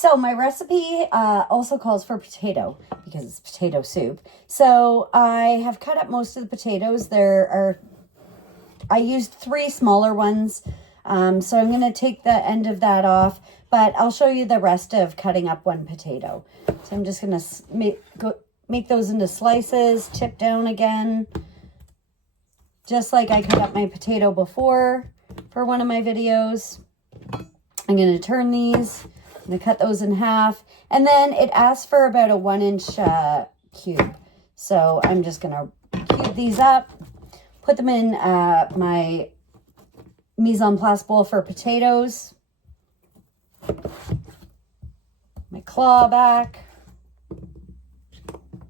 So my recipe also calls for potato because it's potato soup. So I have cut up most of the potatoes. I used 3 smaller ones. So I'm going to take the end of that off, but I'll show you the rest of cutting up 1 potato. So I'm just going to make those into slices, tip down again, just like I cut up my potato before for one of my videos. I'm going to turn these. I'm going to cut those in half. And then it asks for about a 1-inch cube. So I'm just going to cube these up, put them in my mise en place bowl for potatoes. My claw back.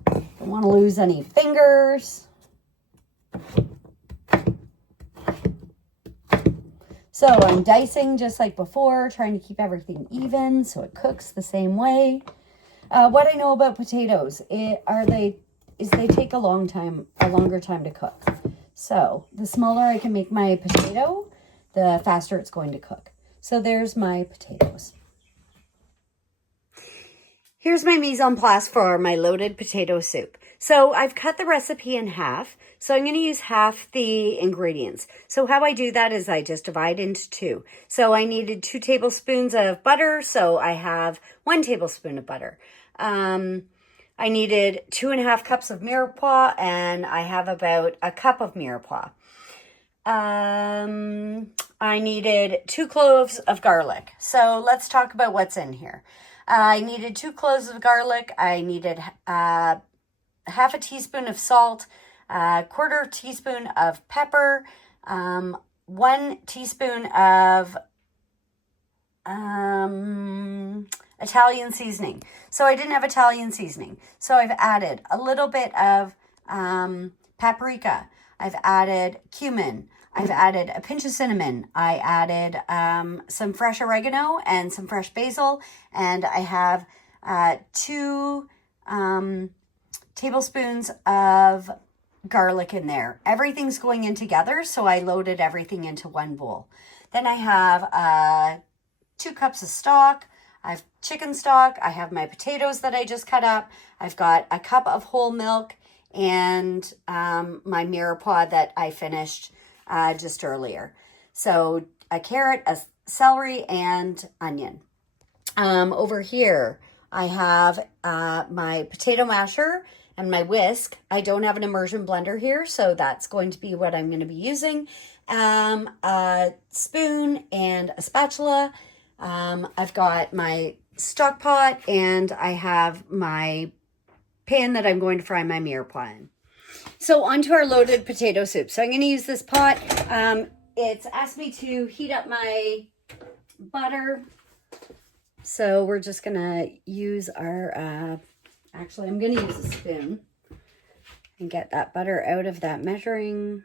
Don't want to lose any fingers. So I'm dicing just like before, trying to keep everything even so it cooks the same way. What I know about potatoes is they take a longer time to cook. So the smaller I can make my potato, the faster it's going to cook. So there's my potatoes. Here's my mise en place for my loaded potato soup. So I've cut the recipe in half. So I'm going to use half the ingredients. So how I do that is I just divide into 2. So I needed 2 tablespoons of butter. So I have 1 tablespoon of butter. I needed 2.5 cups of Mirepoix, and I have about a cup of Mirepoix. I needed 2 cloves of garlic. So let's talk about what's in here. I needed 2 cloves of garlic. I needed half a teaspoon of salt, a 1/4 teaspoon of pepper, 1 teaspoon of Italian seasoning. So I didn't have Italian seasoning. So I've added a little bit of paprika. I've added cumin. I've added a pinch of cinnamon. I added some fresh oregano and some fresh basil. And I have 2 tablespoons of garlic in there. Everything's going in together, so I loaded everything into 1 bowl. Then I have 2 cups of stock. I have chicken stock. I have my potatoes that I just cut up. I've got a cup of whole milk and my Mirepoix that I finished just earlier. So a carrot, a celery, and onion. Over here, I have my potato masher and my whisk. I don't have an immersion blender here, so that's going to be what I'm going to be using. A spoon and a spatula. I've got my stock pot, and I have my pan that I'm going to fry my Mirepoix in. So onto our loaded potato soup. So I'm going to use this pot. It's asked me to heat up my butter. So we're just going to use our, actually I'm going to use a spoon and get that butter out of that measuring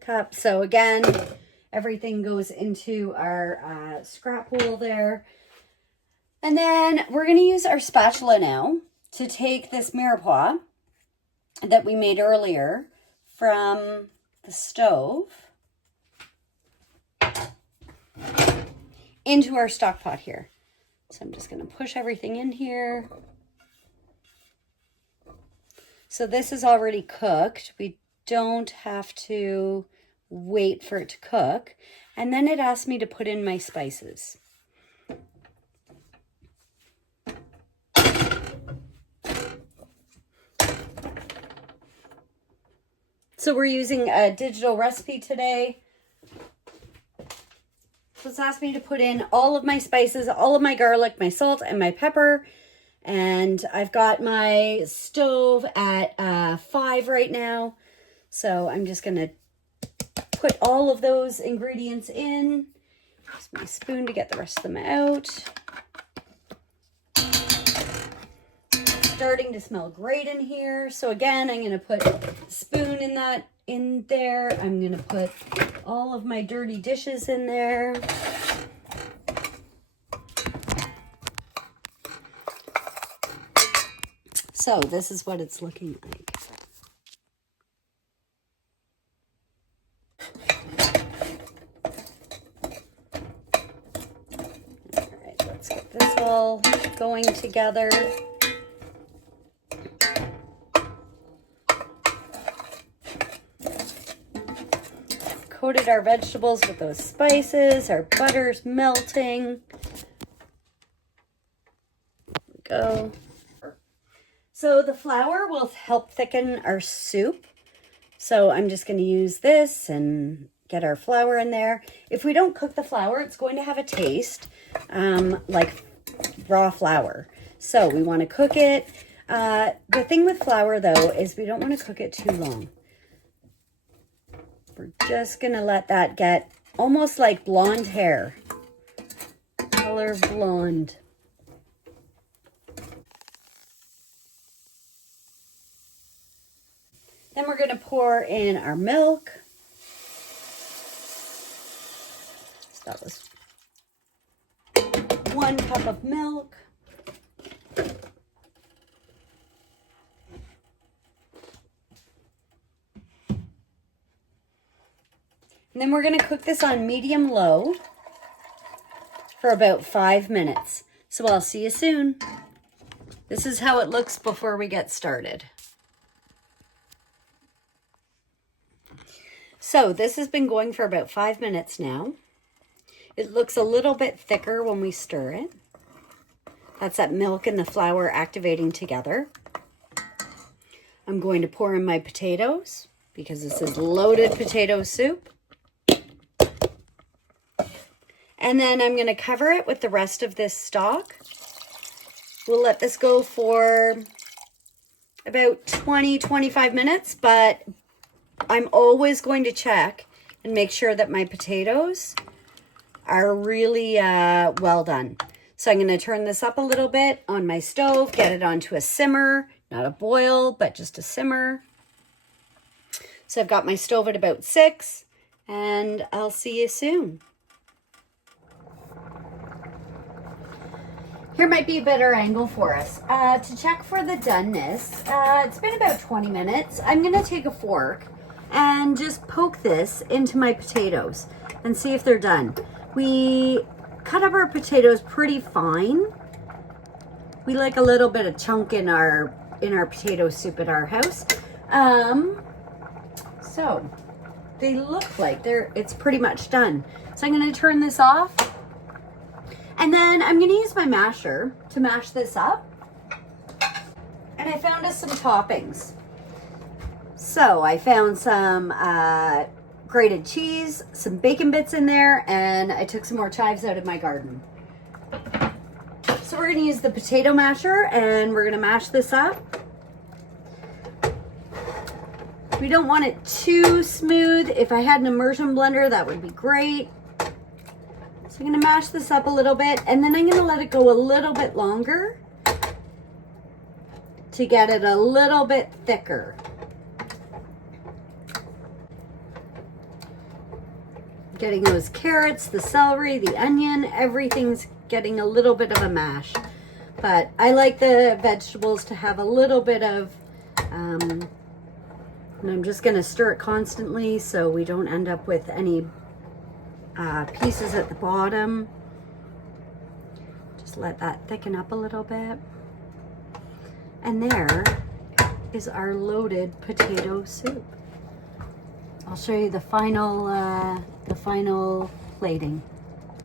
cup. So again, everything goes into our scrap bowl there. And then we're going to use our spatula now to take this Mirepoix that we made earlier from the stove into our stock pot here. So I'm just going to push everything in here. So this is already cooked. We don't have to wait for it to cook. And then it asked me to put in my spices. So we're using a digital recipe today. So it's asked me to put in all of my spices, all of my garlic, my salt, and my pepper. And I've got my stove at 5 right now. So I'm just going to put all of those ingredients in. Use my spoon to get the rest of them out. Starting to smell great in here. So again, I'm going to put a spoon in there. I'm going to put all of my dirty dishes in there. So this is what it's looking like. this all going together. Coated our vegetables with those spices, our butter's melting. There we go. So the flour will help thicken our soup. So I'm just going to use this and get our flour in there. If we don't cook the flour, it's going to have a taste like raw flour. So we want to cook it. The thing with flour, though, is we don't want to cook it too long. We're just going to let that get almost like blonde hair. Color blonde. Then we're going to pour in our milk. So that was 1 cup of milk. And then we're going to cook this on medium-low for about 5 minutes. So I'll see you soon. This is how it looks before we get started. So this has been going for about 5 minutes now. It looks a little bit thicker when we stir it. That's that milk and the flour activating together. I'm going to pour in my potatoes because this is loaded potato soup. And then I'm going to cover it with the rest of this stock. We'll let this go for about 20-25 minutes, but I'm always going to check and make sure that my potatoes are really well done. So I'm going to turn this up a little bit on my stove, get it onto a simmer, not a boil, but just a simmer. So I've got my stove at about 6, and I'll see you soon. Here might be a better angle for us. To check for the doneness, it's been about 20 minutes. I'm going to take a fork and just poke this into my potatoes and see if they're done. We cut up our potatoes pretty fine. We like a little bit of chunk in our potato soup at our house. So they look like it's pretty much done. So I'm going to turn this off. And then I'm going to use my masher to mash this up. And I found us some toppings. So I found some grated cheese, some bacon bits in there, and I took some more chives out of my garden. So we're going to use the potato masher and we're going to mash this up. We don't want it too smooth. If I had an immersion blender, that would be great. So I'm going to mash this up a little bit, and then I'm going to let it go a little bit longer to get it a little bit thicker. Getting those carrots, the celery, the onion, everything's getting a little bit of a mash. But I like the vegetables to have a little bit of, and I'm just going to stir it constantly so we don't end up with any pieces at the bottom. Just let that thicken up a little bit. And there is our loaded potato soup. I'll show you the final plating.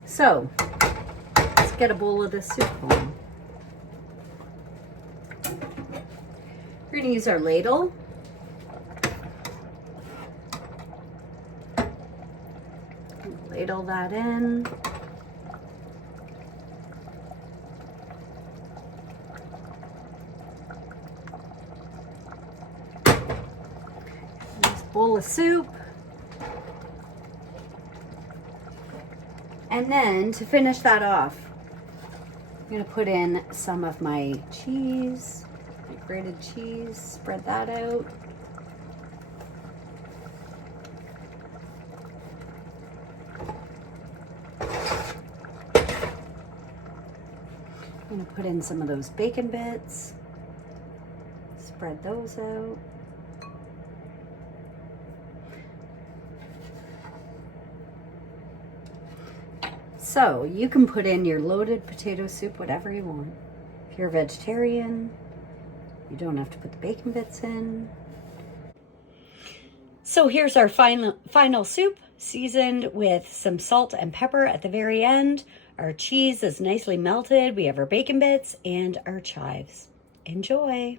So let's get a bowl of the soup on. We're going to use our ladle. Ladle that in. Nice bowl of soup. And then to finish that off, I'm going to put in some of my cheese, my grated cheese, spread that out. I'm going to put in some of those bacon bits, spread those out. So you can put in your loaded potato soup, whatever you want. If you're a vegetarian, you don't have to put the bacon bits in. So here's our final soup, seasoned with some salt and pepper at the very end. Our cheese is nicely melted. We have our bacon bits and our chives. Enjoy.